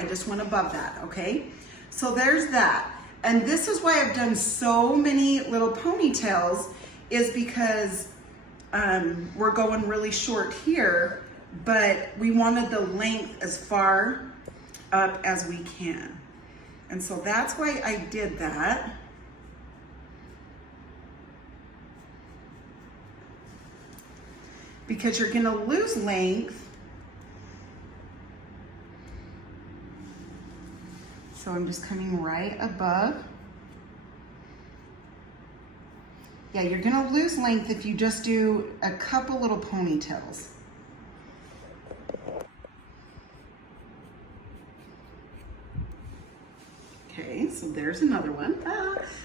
I just went above that, okay? So there's that. And this is why I've done so many little ponytails, is because we're going really short here, but we wanted the length as far up as we can. And so that's why I did that. Because you're gonna lose length. So I'm just coming right above. Yeah, you're gonna lose length if you just do a couple little ponytails. Okay, so there's another one.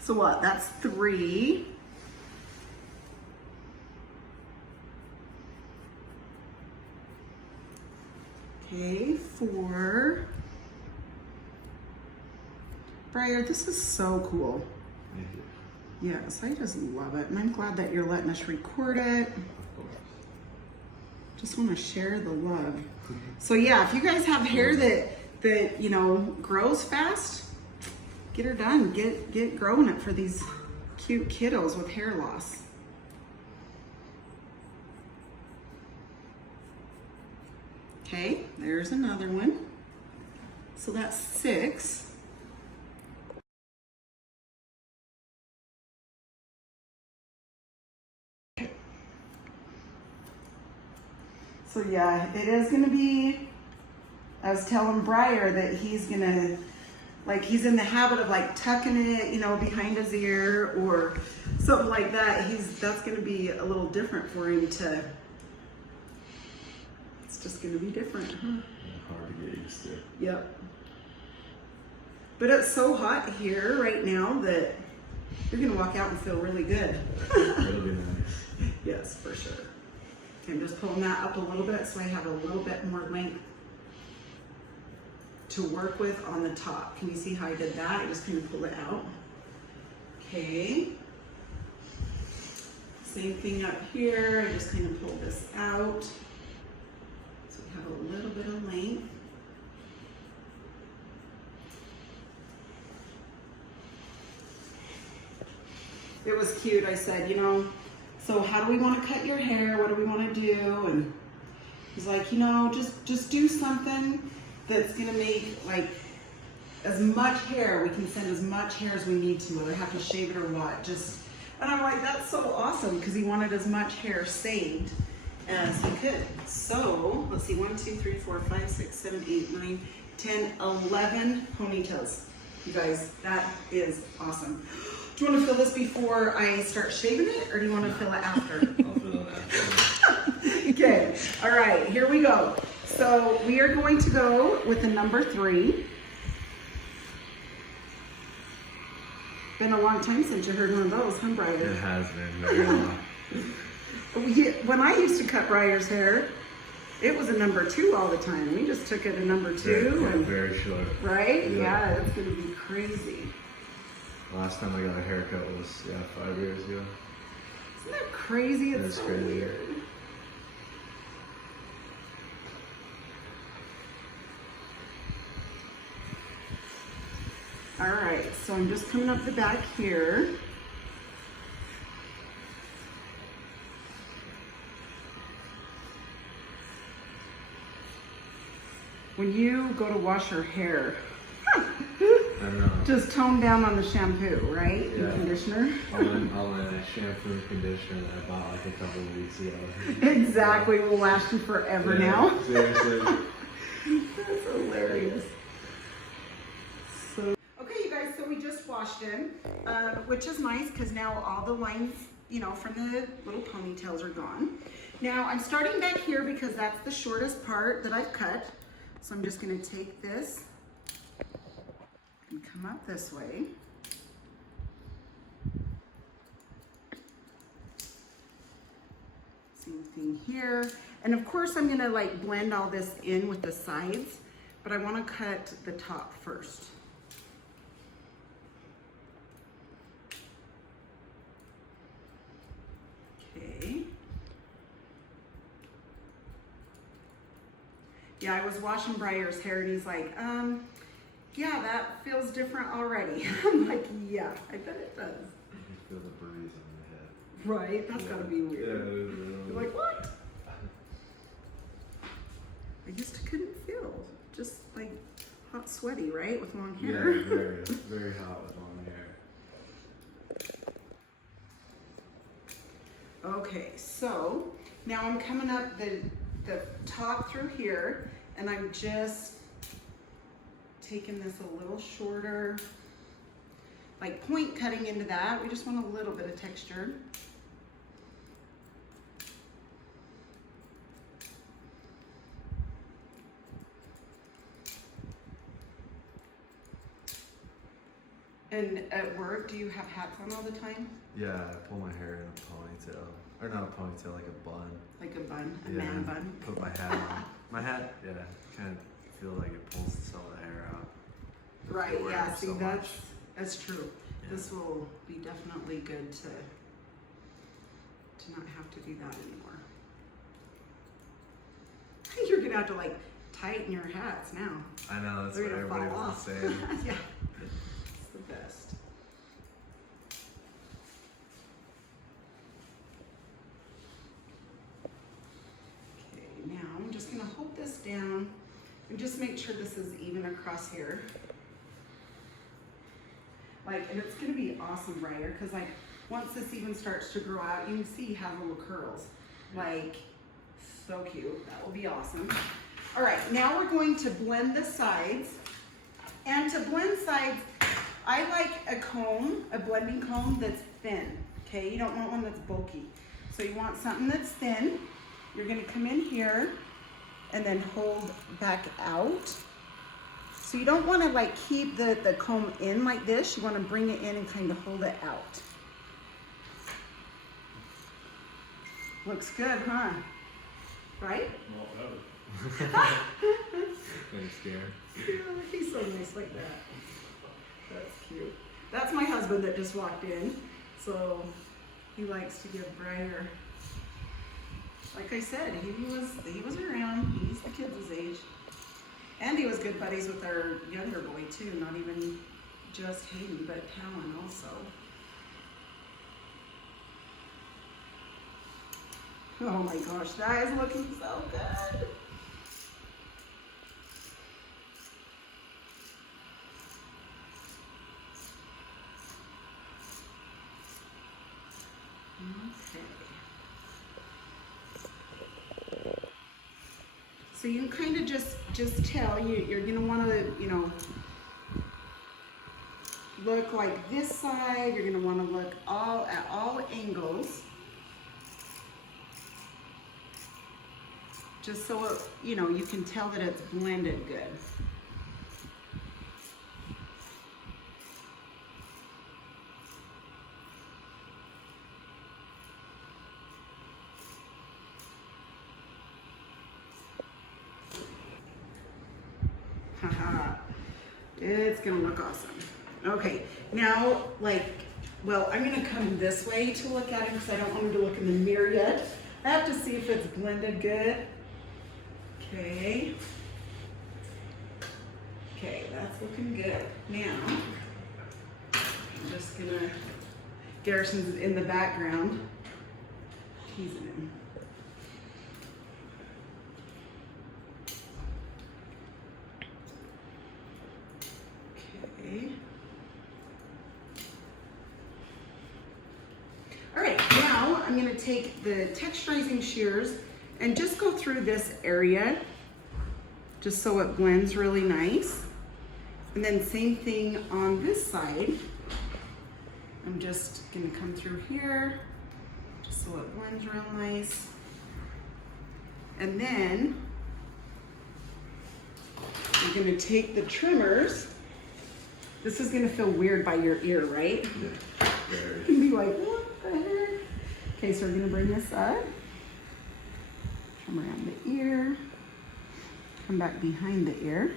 So what, that's 3. Okay, 4. Briar, this is so cool. Thank you. Yes, I just love it. And I'm glad that you're letting us record it. Of course. Just want to share the love. So yeah, if you guys have hair that you know grows fast, get her done. Get growing it for these cute kiddos with hair loss. Okay, there's another one. So that's 6. So yeah, it is gonna be, I was telling Briar that he's gonna, like he's in the habit of like tucking it, you know, behind his ear or something like that. That's gonna be a little different for him to, it's just gonna be different. Hard to get used to. Yep. But it's so hot here right now that you're gonna walk out and feel really good. It'll be nice. Yes, for sure. Okay, I'm just pulling that up a little bit so I have a little bit more length to work with on the top. Can you see how I did that? I just kind of pull it out. Okay. Same thing up here. I just kind of pull this out. So we have a little bit of length. It was cute. I said, you know, so how do we want to cut your hair? What do we want to do? And he's like, you know, just do something that's gonna make like as much hair. We can send as much hair as we need to, whether I have to shave it or what. Just, and I'm like, that's so awesome, because he wanted as much hair saved as he could. So let's see, 1, 2, 3, 4, 5, 6, 7, 8, 9, 10, 11 ponytails. You guys, that is awesome. Do you want to fill this before I start shaving it, or do you want to fill it after? I'll fill it after. Okay, all right, here we go. So we are going to go with the number 3. Been a long time since you heard one of those, huh, Briar? It has been very long. When I used to cut Briar's hair, it was a number 2 all the time. We just took it a number 2. And very short. Right? Yeah, it's gonna be crazy. Last time I got a haircut was 5 years ago. Isn't that crazy? It's That's so crazy. weird. All right, so I'm just coming up the back here. When you go to wash your hair, I know. just tone down on the shampoo, right? Yeah. And conditioner. All the shampoo and conditioner that I bought like a couple of weeks ago. Exactly, will last you forever Yeah, now. Seriously. That's hilarious. So, okay, you guys, so we just washed him, which is nice because now all the lines, you know, from the little ponytails are gone. Now I'm starting back here because that's the shortest part that I've cut. So I'm just gonna take this and come up this way. Same thing here. And of course I'm gonna like blend all this in with the sides, but I wanna cut the top first. Okay. Yeah, I was washing Briar's hair and he's like, yeah, that feels different already. I'm like, yeah, I bet it does. You feel the breeze on your head. Right? That's gotta be weird. Yeah, it is really You're like, what? I just couldn't feel. Just like hot sweaty, right? With long hair. Yeah, very, very hot with long hair. Okay, so now I'm coming up the top through here, and I'm just taking this a little shorter, like point cutting into that. We just want a little bit of texture. And at work, do you have hats on all the time? Yeah, I pull my hair in a ponytail. Or not a ponytail, like a bun. Like a bun, a Yeah, man bun. Put my hat on. My hat, yeah, kind of feel like it pulls some of the hair out. Right, Wear yeah, it see, so much. that's true. Yeah. This will be definitely good to not have to do that anymore. You're gonna have to like tighten your hats now. I know, that's They're what gonna everybody fall was off. saying. Yeah, it's the best. Okay, now I'm just gonna hold this down and just make sure this is even across here. Like, and it's gonna be awesome, Briar, because like once this even starts to grow out, you can see how little curls. Like, so cute. That will be awesome. All right, now we're going to blend the sides. And to blend sides, I like a comb, a blending comb that's thin. Okay, you don't want one that's bulky. So you want something that's thin. You're gonna come in here and then hold back out. So you don't want to like keep the comb in like this. You want to bring it in and kind of hold it out. Looks good, huh? Right? I'm scared. Yeah, he's so nice like that. That's cute. That's my husband that just walked in. So he likes to give Briar. Like I said, he was around. He's the kids' age. And he was good buddies with our younger boy too, not even just Hayden, but Talon also. Oh my gosh, that is looking so good. Okay. So you can kind of just tell you're gonna want to, you know, look like this side. You're gonna want to look at all angles, just so it, you know, you can tell that it's blended good. Haha, it's gonna look awesome. Okay, now, like, well, I'm gonna come this way to look at him because I don't want him to look in the mirror yet. I have to see if it's blended good. Okay. Okay, that's looking good. Now, I'm just gonna, Garrison's in the background, teasing him. Okay. All right, now I'm going to take the texturizing shears and just go through this area just so it blends really nice. And then same thing on this side. I'm just going to come through here just so it blends real nice. And then I'm going to take the trimmers. This is gonna feel weird by your ear, right? Yeah, very. You can be like, what the heck? Okay, so we're gonna bring this up, trim around the ear, come back behind the ear.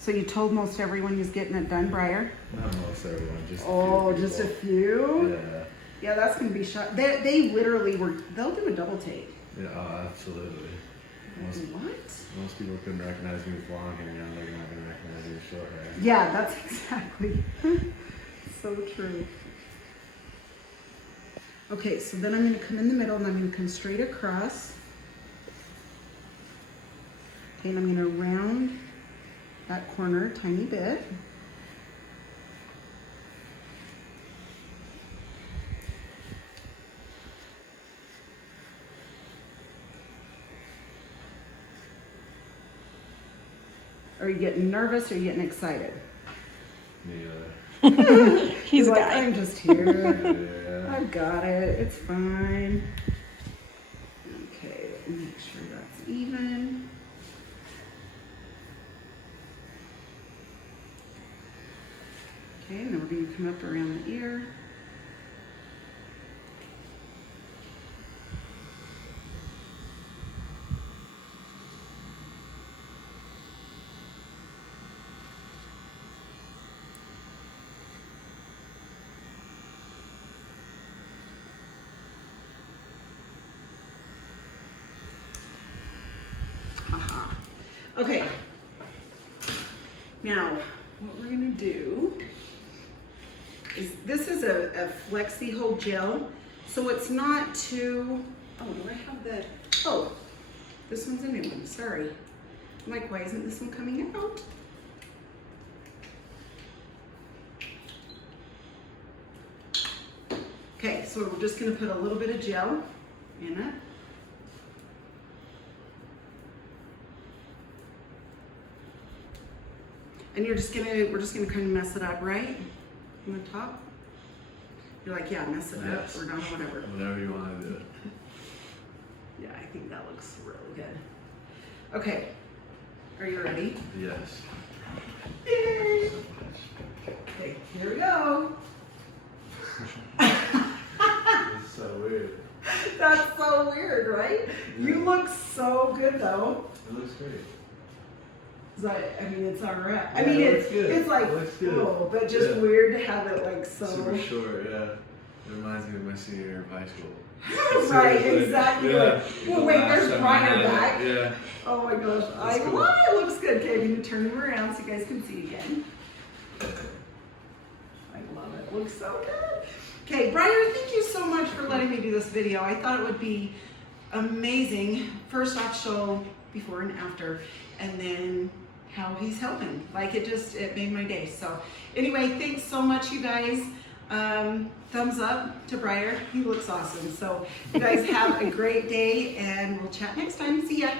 So you told most everyone who's getting it done, Briar? Not most everyone, just Just a few? Yeah. Yeah, that's gonna be shot. They literally they'll do a double take. Yeah, absolutely. Most people couldn't recognize me with long hair, now they're not gonna recognize me with short hair. Yeah, that's exactly so true. Okay, so then I'm gonna come in the middle and I'm gonna come straight across. Okay, and I'm gonna round that corner a tiny bit. Are you getting nervous or are you getting excited? Neither. He's a like, guy. I'm just here. Yeah. I've got it. It's fine. Okay, let me make sure that's even. Okay, and then we're going to come up around the ear. Haha. Okay. Now, what we're gonna do is this is a Flexi Hold gel, so it's not too. Oh, do I have the? Oh, this one's a new one. Sorry. I'm like, why isn't this one coming out? Okay, so we're just gonna put a little bit of gel in it. And we're just gonna kind of mess it up, right? On the top. You're like, yeah, mess it Yes. up or not, whatever. Whatever you want to do. Yeah, I think that looks really good. Okay, are you ready? Yes. Yay. Okay, here we go. It's so weird. That's so weird, right? You look so good though. It looks great. I mean, it's alright. I Yeah, mean, it looks good. it's like It looks good. cool, but just Yeah. weird to have it like so. Super short, yeah. It reminds me of my senior year of high school. Right, Seriously. exactly. Yeah. Like, well, wait, there's Last time Brian I had it, back. Yeah. Oh my gosh, I cool. love it. It looks good. Okay, I'm gonna turn him around so you guys can see again. I love it. It looks so good. Okay, Brian, thank you so much for letting me do this video. I thought it would be amazing. First off, show before and after, and then how he's helping. Like it made my day. So anyway, thanks so much, you guys. Thumbs up to Briar. He looks awesome. So you guys have a great day, and we'll chat next time. See ya.